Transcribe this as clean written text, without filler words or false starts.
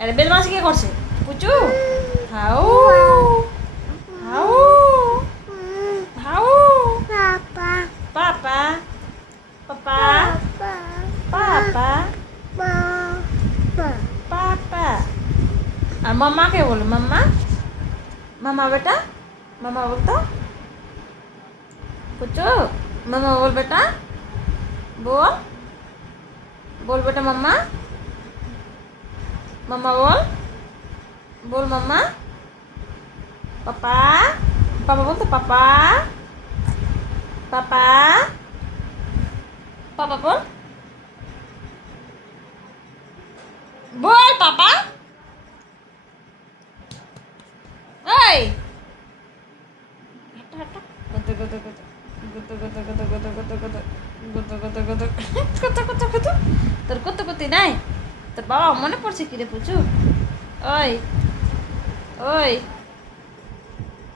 আরে বেলমাছি কে করছে? পুচু how how how পাপা পাপা পাপা পাপা। আর মাম্মা কে বলো? মাম্মা মামা বেটা, মামা বলতো পুচু, মামা বল বেটা, বল বল বেটা মাম্মা, মাম্মা বল, বল মাম্মা। পাপা পাপা বলতো পাপা পাপা পাপা বল, বল পাপা। এই হাঁটো হাঁটো, গুতো গুতো গুতো গুতো গুতো গুতো গুতো গুতো গুতো গুতো গুতো গুতো গুতো গুতো গুতো। তোর কত কতি নাই? তোর বাবা মনে পড়ছে কি রে পুচু? ওই ওই